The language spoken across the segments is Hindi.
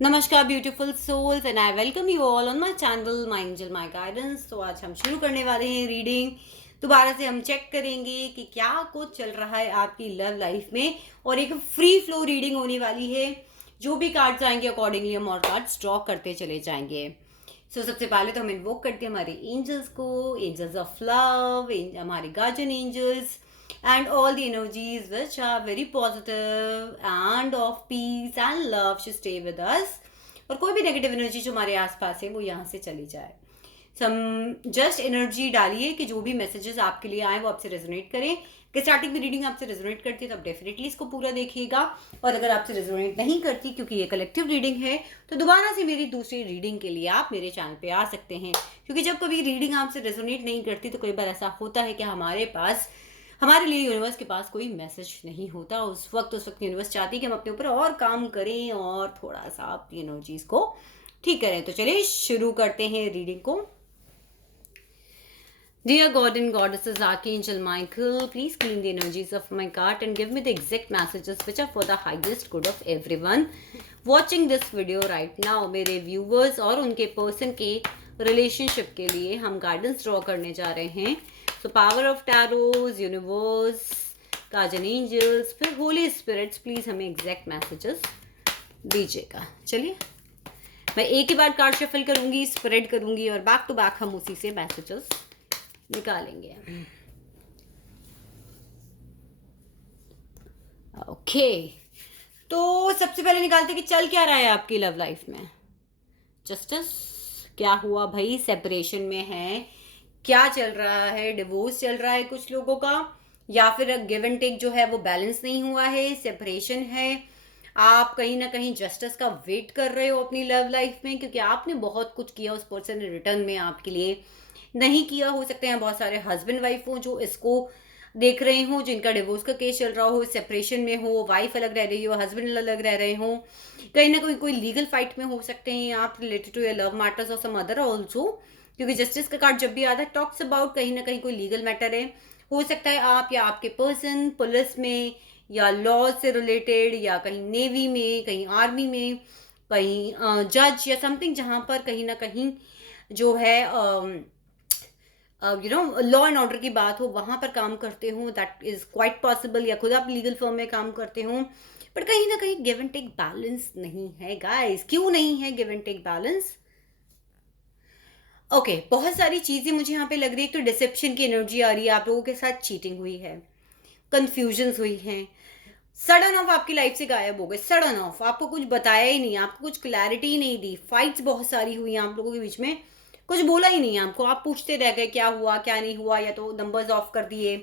नमस्कार beautiful souls and I welcome you all on my channel my angel my guidance. तो आज हम शुरू करने वाले हैं रीडिंग। दोबारा से हम चेक करेंगे कि क्या कुछ चल रहा है आपकी लव लाइफ में, और एक फ्री फ्लो रीडिंग होने वाली है। जो भी कार्ड्स आएंगे अकॉर्डिंगली हम और कार्ड्स ड्रॉ करते चले जाएंगे। सबसे पहले तो हम इन्वोक करते हैं हमारे एंजल्स को, एंजल्स ऑफ लव, हमारे guardian angels and all the energies which are very positive and of peace and love should stay with us। और कोई भी नेगेटिव एनर्जी जो हमारे आसपास है वो यहाँ से चली जाए। हम जस्ट एनर्जी डालिए कि जो भी मैसेजेस आपके लिए आए वो आपसे रेजोनेट करें। कि स्टार्टिंग में रीडिंग आपसे रेजोनेट करती है तो आप डेफिनेटली इसको पूरा देखिएगा, और अगर आपसे रेजोनेट नहीं करती क्योंकि ये कलेक्टिव रीडिंग है तो दोबारा से मेरी दूसरी रीडिंग के लिए आप मेरे चैनल पे आ सकते हैं। क्योंकि जब कभी रीडिंग आपसे रेजोनेट नहीं करती तो कई बार ऐसा होता है कि हमारे लिए यूनिवर्स के पास कोई मैसेज नहीं होता। उस वक्त यूनिवर्स चाहती है कि हम अपने ऊपर और काम करें और थोड़ा सा अपनी एनर्जीज को ठीक करें। तो चलिए शुरू करते हैं रीडिंग को। Dear God and Goddesses, Archangel Michael, please clean the energies of my cart and give me the exact messages which are for the highest good of everyone watching this video right now। मेरे viewers और उनके person के relationship के लिए हम guidance draw करने जा रहे हैं। So power of tarots, universe, guardian angels, फिर holy spirits, please हमें exact messages दीजिएगा। चलिए मैं एक ही बार कार्ड शफल करूंगी, स्प्रेड करूंगी और बैक टू बैक हम उसी से मैसेजेस निकालेंगे। ओके, तो सबसे पहले निकालते कि चल क्या रहा है आपकी लव लाइफ में। जस्टिस, क्या हुआ भाई? सेपरेशन में है, क्या चल रहा है? डिवोर्स चल रहा है कुछ लोगों का, या फिर गिव एंड टेक जो है वो बैलेंस नहीं हुआ है, सेपरेशन है। आप कहीं ना कहीं जस्टिस का वेट कर रहे हो अपनी लव लाइफ में, क्योंकि आपने बहुत कुछ किया, उस पर्सन ने रिटर्न में आपके लिए नहीं किया। हो सकते हैं बहुत सारे हस्बैंड वाइफ हो जो इसको देख रहे हो, जिनका डिवोर्स का केस चल रहा हो, सेपरेशन में हो, वाइफ अलग रह रही हो, हस्बैंड अलग रह रहे हो, कहीं ना कहीं कोई लीगल फाइट में हो सकते हैं आप related to your love matters और सम अदर ऑल्सो। क्योंकि जस्टिस का कार्ड जब भी आता है टॉक्स अबाउट कहीं ना कहीं कोई लीगल मैटर है। हो सकता है आप या आपके पर्सन पुलिस में या लॉ से रिलेटेड, या कहीं नेवी में, कहीं आर्मी में, कहीं जज या समथिंग, जहां पर कहीं ना कहीं जो है लॉ एंड ऑर्डर की बात हो, वहां पर काम करते हो। That is quite possible. या खुद आप लीगल फर्म में काम करते हो, बट कहीं ना कहीं गिव एंड टेक बैलेंस नहीं है गाइस। क्यों नहीं है give and take balance? Okay, बहुत सारी चीजें मुझे यहाँ पे लग रही है। एक तो डिसेप्शन की एनर्जी आ रही है, आप लोगों के साथ चीटिंग हुई है, कंफ्यूजन हुई है, सडन ऑफ आपकी लाइफ से गायब हो गए, सडन ऑफ आपको कुछ बताया ही नहीं, आपको कुछ क्लैरिटी ही नहीं दी, फाइट्स बहुत सारी हुई हैं आप लोगों के बीच में, कुछ बोला ही नहीं आपको, आप पूछते रह गए क्या हुआ क्या नहीं हुआ, या तो नंबर्स ऑफ कर दिए,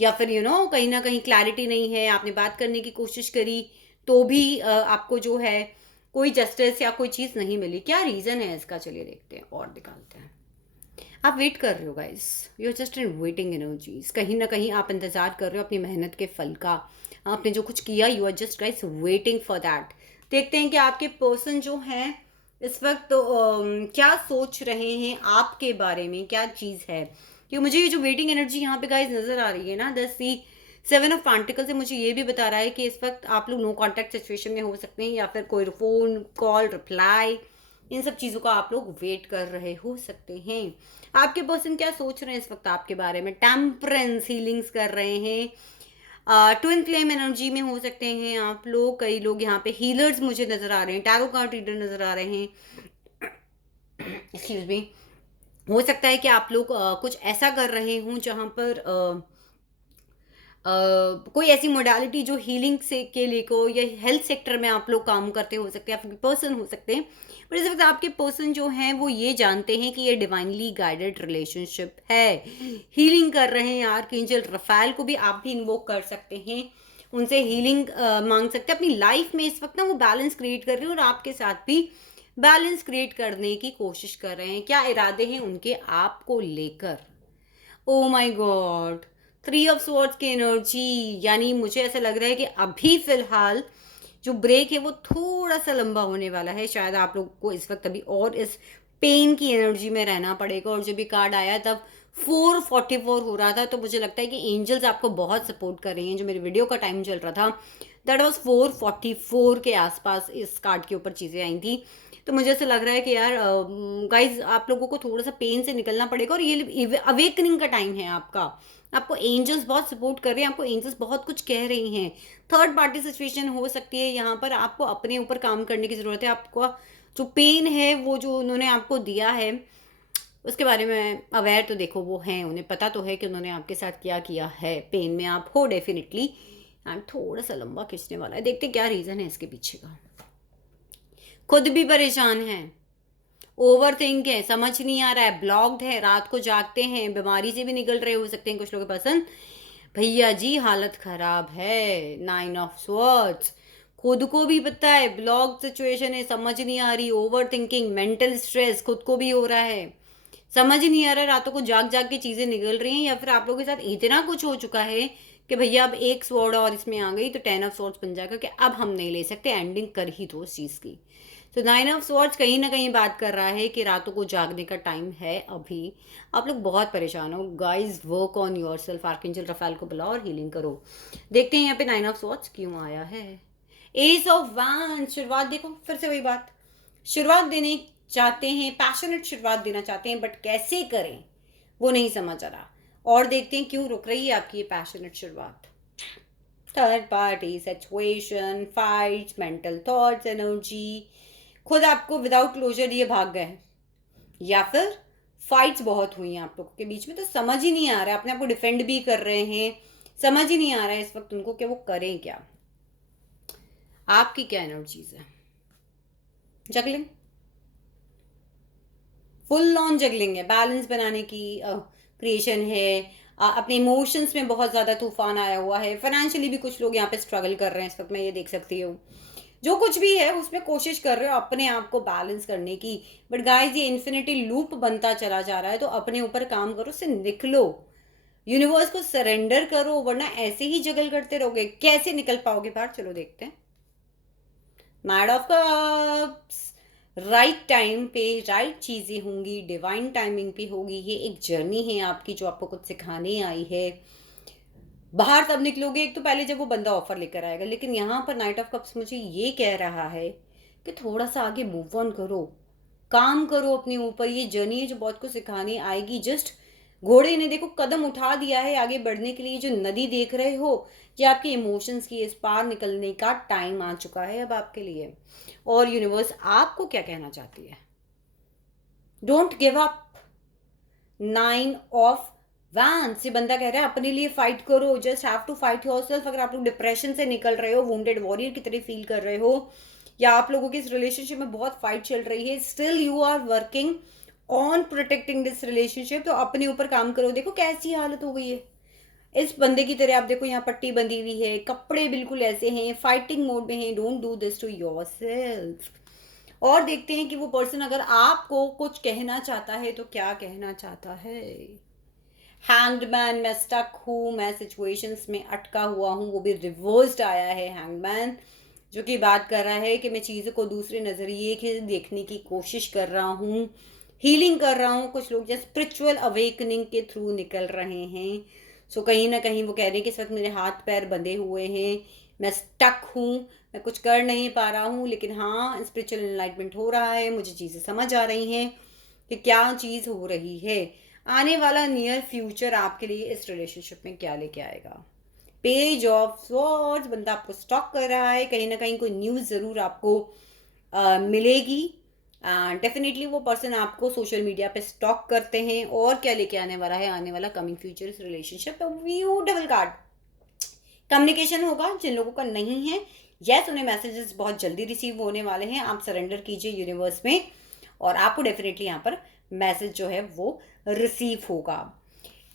या फिर कहीं ना कहीं क्लैरिटी नहीं है। आपने बात करने की कोशिश करी तो भी आपको जो है कोई जस्टिस या कोई चीज़ नहीं मिली। क्या रीज़न है इसका? चलिए देखते हैं और निकालते हैं। आप वेट कर रहे हो guys, you are just in waiting energies. कहीं ना कहीं आप इंतजार कर रहे हो अपनी मेहनत के फल का। आपने जो कुछ किया, you are just guys waiting for that. देखते हैं कि आपके पर्सन जो हैं इस वक्त क्या सोच रहे हैं आपके बारे में, क्या चीज़ है। क्योंकि मुझे ये जो वेटिंग एनर्जी यहाँ पे गाइस नजर आ रही है ना, the C seven of pentacle से मुझे ये भी बता रहा है कि इस वक्त आप लोग नो कॉन्टैक्ट सिचुएशन में हो सकते हैं, या फिर कोई फोन कॉल रिप्लाई, इन सब चीज़ों का आप लोग वेट कर रहे हो सकते हैं। आपके पर्सन क्या सोच रहे हैं इस वक्त आपके बारे में? टेम्परेंस हीलिंग्स कर रहे हैं। ट्विन फ्लेम एनर्जी में हो सकते हैं आप लोग। कई लोग यहाँ पे हीलर्स मुझे नजर आ रहे हैं, टैरो कार्ड रीडर नजर आ रहे हैं। Excuse me. हो सकता है कि आप लोग कुछ ऐसा कर रहे हों जहाँ पर कोई ऐसी मोडालिटी जो हीलिंग से के लिए को, या हेल्थ सेक्टर में आप लोग काम करते हो सकते हैं, आपके पर्सन हो सकते हैं। पर इस वक्त आपके पर्सन जो हैं वो ये जानते हैं कि ये डिवाइनली गाइडेड रिलेशनशिप है। हीलिंग कर रहे हैं। आर्कएंजल रफाएल को भी आप भी इन्वोक कर सकते हैं, उनसे हीलिंग मांग सकते हैं। अपनी लाइफ में इस वक्त ना वो बैलेंस क्रिएट कर रहे हैं और आपके साथ भी बैलेंस क्रिएट करने की कोशिश कर रहे हैं। क्या इरादे हैं उनके आपको लेकर? Oh my God, 3 of swords की एनर्जी। यानी मुझे ऐसा लग रहा है कि अभी फिलहाल जो ब्रेक है वो थोड़ा सा लंबा होने वाला है। शायद आप लोग को इस वक्त अभी और इस पेन की एनर्जी में रहना पड़ेगा। और जब भी कार्ड आया तब 4:44 हो रहा था, तो मुझे लगता है कि एंजल्स आपको बहुत सपोर्ट कर रही हैं। जो मेरी वीडियो का टाइम चल रहा था दैट वाज 444 के आसपास इस कार्ड के ऊपर चीज़ें आई थी। तो मुझे ऐसा लग रहा है कि यार गाइज आप लोगों को थोड़ा सा पेन से निकलना पड़ेगा, और ये अवेकनिंग का टाइम है आपका। आपको एंजल्स बहुत सपोर्ट कर रहे हैं, आपको एंजल्स बहुत कुछ कह रही हैं। थर्ड पार्टी सिचुएशन हो सकती है यहाँ पर, आपको अपने ऊपर काम करने की ज़रूरत है। आपको जो पेन है वो जो उन्होंने आपको दिया है उसके बारे में अवेयर तो देखो वो हैं, उन्हें पता तो है कि उन्होंने आपके साथ क्या किया है। पेन में आप हो डेफिनेटली, एंड थोड़ा सा लंबा खींचने वाला है। देखते क्या रीज़न है इसके पीछे का। खुद भी परेशान है, ओवर थिंक है, समझ नहीं आ रहा है, ब्लॉक्ड है, रात को जागते हैं, बीमारी से भी निकल रहे हो सकते हैं कुछ लोगों के पसंद। भैया जी हालत खराब है, 9 ऑफ स्वॉर्ड्स। खुद को भी पता है ब्लॉक सिचुएशन है, समझ नहीं आ रही, ओवर थिंकिंग, मेंटल स्ट्रेस खुद को भी हो रहा है, समझ ही नहीं आ रहा, रातों को जाग जाग के चीज़ें निकल रही हैं, या फिर आप लोगों के साथ इतना कुछ हो चुका है कि भैया अब एक स्वॉर्ड और इसमें आ गई तो 10 ऑफ स्वॉर्ड्स बन जाएगा कि अब हम नहीं ले सकते, एंडिंग कर ही दो उस चीज़ की। तो 9 ऑफ स्वॉर्ड्स कहीं ना कहीं बात कर रहा है कि रातों को जागने का टाइम है अभी। आप लोग बहुत परेशान हो guys, work on your self, archangel Rafale को बुलाओ और हीलिंग करो। देखते हैं यहाँ पे 9 ऑफ स्वॉर्ड्स क्यों आया है। एस ऑफ वैंड्स, शुरुआत देखो फिर से वही बात, शुरुआत देने चाहते हैं, पैशनेट शुरुआत देना चाहते हैं, बट कैसे करें वो नहीं समझ आ रहा। और देखते हैं क्यों रुक रही है आपकी ये पैशनेट शुरुआत। Third party situation, fights, mental thoughts, energy, खुद आपको विदाउट क्लोजर ये भाग गए, या फिर फाइट्स बहुत हुई हैं आप लोगों के बीच में, तो समझ ही नहीं आ रहा है, अपने आप को डिफेंड भी कर रहे हैं, समझ ही नहीं आ रहा है इस वक्त उनको कि वो करें क्या। आपकी क्या एनर्जीज है? जगलिंग, फुल ऑन जगलिंग है, बैलेंस बनाने की क्रिएशन है। अपने इमोशंस में बहुत ज़्यादा तूफान आया हुआ है, फाइनेंशियली भी कुछ लोग यहाँ पे स्ट्रगल कर रहे हैं इस वक्त, मैं ये देख सकती हूँ। जो कुछ भी है उसमें कोशिश कर रहे हो अपने आप को बैलेंस करने की, बट गाइस ये इन्फिनिटी लूप बनता चला जा रहा है, तो अपने ऊपर काम करो, उससे निकलो, यूनिवर्स को सरेंडर करो, वरना ऐसे ही जगल करते रहोगे, कैसे निकल पाओगे बाहर? चलो देखते हैं। Mad of cups, right time पे राइट चीज़ें होंगी, डिवाइन टाइमिंग पे होगी। ये एक जर्नी है आपकी जो आपको कुछ सिखाने आई है। बाहर तब निकलोगे, एक तो पहले जब वो बंदा ऑफर लेकर आएगा, लेकिन यहाँ पर नाइट ऑफ कप्स मुझे ये कह रहा है कि थोड़ा सा आगे मूव ऑन करो, काम करो अपने ऊपर। ये जर्नी है जो बहुत कुछ सिखाने आएगी। जस्ट घोड़े ने देखो कदम उठा दिया है आगे बढ़ने के लिए। जो नदी देख रहे हो ये आपके इमोशंस की, इस पार निकलने का टाइम आ चुका है अब आपके लिए। और यूनिवर्स आपको क्या कहना चाहती है? Don't give up. 9 of wands, ये बंदा कह रहा है अपने लिए फाइट करो, just have to fight yourself. अगर आप लोग डिप्रेशन से निकल रहे हो, वुंडेड वॉरियर की तरह फील कर रहे हो, या आप लोगों की इस रिलेशनशिप में बहुत फाइट चल रही है, still you are working on protecting this relationship, तो अपने ऊपर काम करो। देखो कैसी हालत हो गई है इस बंदे की तरह, आप देखो यहाँ पट्टी बंधी हुई है, कपड़े बिल्कुल ऐसे हैं, फाइटिंग मोड में हैं। Don't do this to yourself. और देखते हैं कि वो पर्सन अगर आपको कुछ कहना चाहता है तो क्या कहना चाहता है। हैंग्ड मैन, मैं स्टक हूँ, मैं सिचुएशंस में अटका हुआ हूँ, वो भी रिवर्स्ड आया है हैंग्ड मैन, जो कि बात कर रहा है कि मैं चीज़ों को दूसरे नज़रिए के देखने की कोशिश कर रहा हूँ, हीलिंग कर रहा हूँ। कुछ लोग जैसे स्पिरिचुअल अवेकनिंग के थ्रू निकल रहे हैं। सो कहीं ना कहीं वो कह रहे हैं कि इस वक्त मेरे हाथ पैर बंधे हुए हैं, मैं स्टक हूँ, मैं कुछ कर नहीं पा रहा हूँ, लेकिन हाँ स्पिरिचुअल एनलाइटमेंट हो रहा है, मुझे चीज़ें समझ आ रही हैं कि क्या चीज़ हो रही है। आने वाला नियर फ्यूचर आपके लिए इस रिलेशनशिप में क्या लेके आएगा। पेज ऑफ स्वॉर्ड्स, बंदा आपको स्टॉक कर रहा है, कहीं ना कहीं कोई न्यूज़ ज़रूर आपको मिलेगी। डेफिनेटली वो पर्सन आपको सोशल मीडिया पे स्टॉक करते हैं। और क्या लेके आने वाला है आने वाला कमिंग फ्यूचर इस रिलेशनशिप? ब्यूटीफुल कार्ड, कम्युनिकेशन होगा। जिन लोगों का नहीं है, यस, उन्हें मैसेजेस बहुत जल्दी रिसीव होने वाले हैं। आप सरेंडर कीजिए यूनिवर्स में और आपको डेफिनेटली यहाँ पर मैसेज जो है वो रिसीव होगा।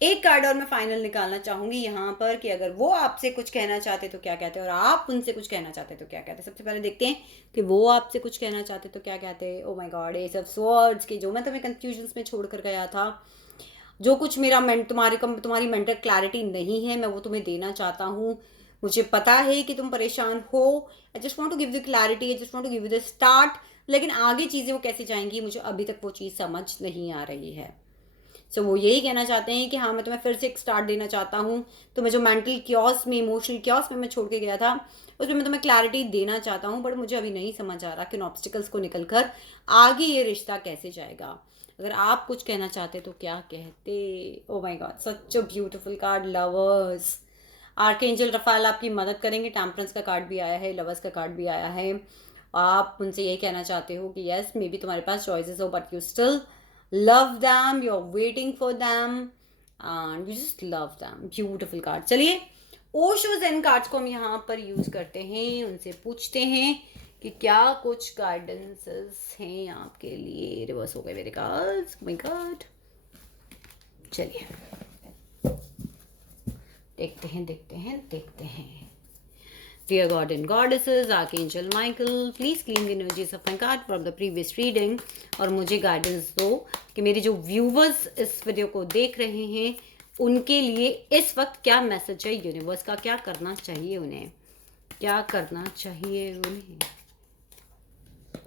एक कार्ड और मैं फाइनल निकालना चाहूंगी यहाँ पर कि अगर वो आपसे कुछ कहना चाहते तो क्या कहते हैं, और आप उनसे कुछ कहना चाहते तो क्या कहते हैं। सबसे पहले देखते हैं कि वो आपसे कुछ कहना चाहते तो क्या कहते हैं। Oh my God, S of swords के जो मैं तुम्हें कंफ्यूजन में छोड़ कर गया था, जो कुछ मेरा तुम्हारी मेंटल क्लैरिटी नहीं है, मैं वो तुम्हें देना चाहता हूँ। मुझे पता है कि तुम परेशान हो। I just want to give you clarity, I just want to give you the start. लेकिन आगे चीज़ें वो कैसे जाएंगी मुझे अभी तक वो चीज़ समझ नहीं आ रही है। सो वो यही कहना चाहते हैं कि हाँ, मैं तुम्हें फिर से एक स्टार्ट देना चाहता हूँ। तुम्हें जो मेंटल क्योस में, इमोशनल क्योस में मैं छोड़ के गया था, उसमें मैं तुम्हें क्लैरिटी देना चाहता हूँ, बट मुझे अभी नहीं समझ आ रहा कि उन ऑब्स्टिकल्स को निकल कर आगे ये रिश्ता कैसे जाएगा। अगर आप कुछ कहना चाहते तो क्या कहते? Oh my God, such a beautiful card, lovers. Archangel Rafale आपकी मदद करेंगे। टेम्परेंस का कार्ड भी आया है, लवर्स का कार्ड भी आया है। आप उनसे यही कहना चाहते हो कि यस, मे बी तुम्हारे पास चॉइसेस हो, but you still love them, you are waiting for them and you just love them. Beautiful card. चलिए, ओशो ज़ेन कार्ड्स को हम यहाँ पर यूज़ करते हैं, उनसे पूछते हैं कि क्या कुछ गाइडेंसेस हैं आपके लिए। रिवर्स हो गए मेरे कार्ड्स, माय गॉड। चलिए देखते हैं, देखते हैं, देखते हैं। Dear God and Goddesses, Archangel Michael, please clean the energies of my card from the previous reading और मुझे गाइडेंस दो कि मेरे जो व्यूवर्स इस वीडियो को देख रहे हैं उनके लिए इस वक्त क्या मैसेज है यूनिवर्स का, क्या करना चाहिए उन्हें, क्या करना चाहिए उन्हें।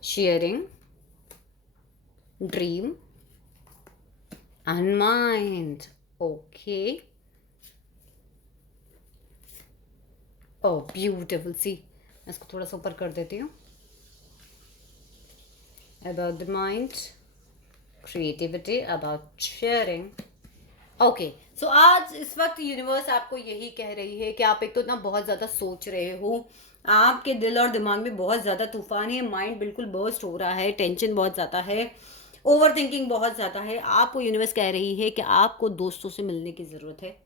Sharing, dream and mind. Okay, oh beautiful see. मैं इसको थोड़ा सा ऊपर कर देती हूँ। About the mind, creativity, about sharing. Okay, so आज इस वक्त यूनिवर्स आपको यही कह रही है कि आप एक तो इतना बहुत ज़्यादा सोच रहे हो, आपके दिल और दिमाग में बहुत ज़्यादा तूफान है, माइंड बिल्कुल बर्स्ट हो रहा है, टेंशन बहुत ज़्यादा है, ओवर थिंकिंग बहुत ज़्यादा है। आपको यूनिवर्स कह रही है कि आपको दोस्तों से मिलने की ज़रूरत है।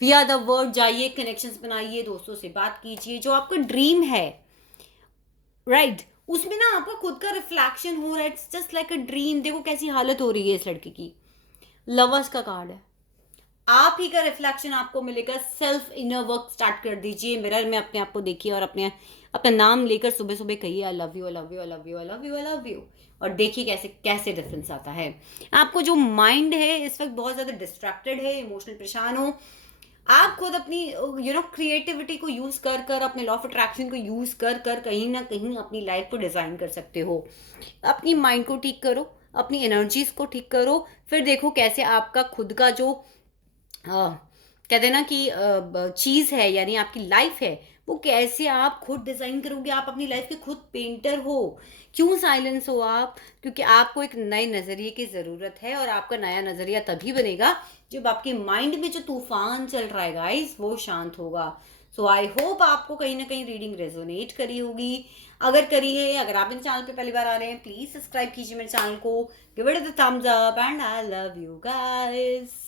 विया द वर्ड, जाइए, कनेक्शंस बनाइए, दोस्तों से बात कीजिए। जो आपका ड्रीम है, राइट, उसमें ना आपका खुद का रिफ्लेक्शन हो रहा है। It's just like a dream. देखो कैसी हालत हो रही है इस लड़के की। लवर्स का कार्ड है, आप ही का रिफ्लेक्शन आपको मिलेगा। सेल्फ इनर वर्क स्टार्ट कर दीजिए, मिरर में अपने आप को देखिए और अपने अपना नाम लेकर सुबह सुबह कहिए I love you, I love you, I love you, I love you, I love you, और देखिए कैसे कैसे डिफरेंस आता है। आपको जो माइंड है इस वक्त बहुत ज़्यादा डिस्ट्रैक्टेड है, इमोशनल परेशान हो। आप खुद अपनी क्रिएटिविटी को यूज़ कर कर, अपने लॉ ऑफ अट्रैक्शन को यूज़ कर कर कहीं ना कहीं अपनी लाइफ को डिज़ाइन कर सकते हो। अपनी माइंड को ठीक करो, अपनी एनर्जीज को ठीक करो, फिर देखो कैसे आपका खुद का जो कहते हैं ना कि चीज़ है, यानी आपकी लाइफ है, वो कैसे आप खुद डिज़ाइन करोगे। आप अपनी लाइफ के खुद पेंटर हो। क्यों साइलेंस हो आप? क्योंकि आपको एक नए नज़रिए की ज़रूरत है, और आपका नया नज़रिया तभी बनेगा जब आपके माइंड में जो तूफान चल रहा है गाइस वो शांत होगा। सो आई होप आपको कहीं ना कहीं रीडिंग रेजोनेट करी होगी। अगर करी है, अगर आप मेरे चैनल पे पहली बार आ रहे हैं, प्लीज़ सब्सक्राइब कीजिए मेरे चैनल को, give it the thumbs up and I love you guys.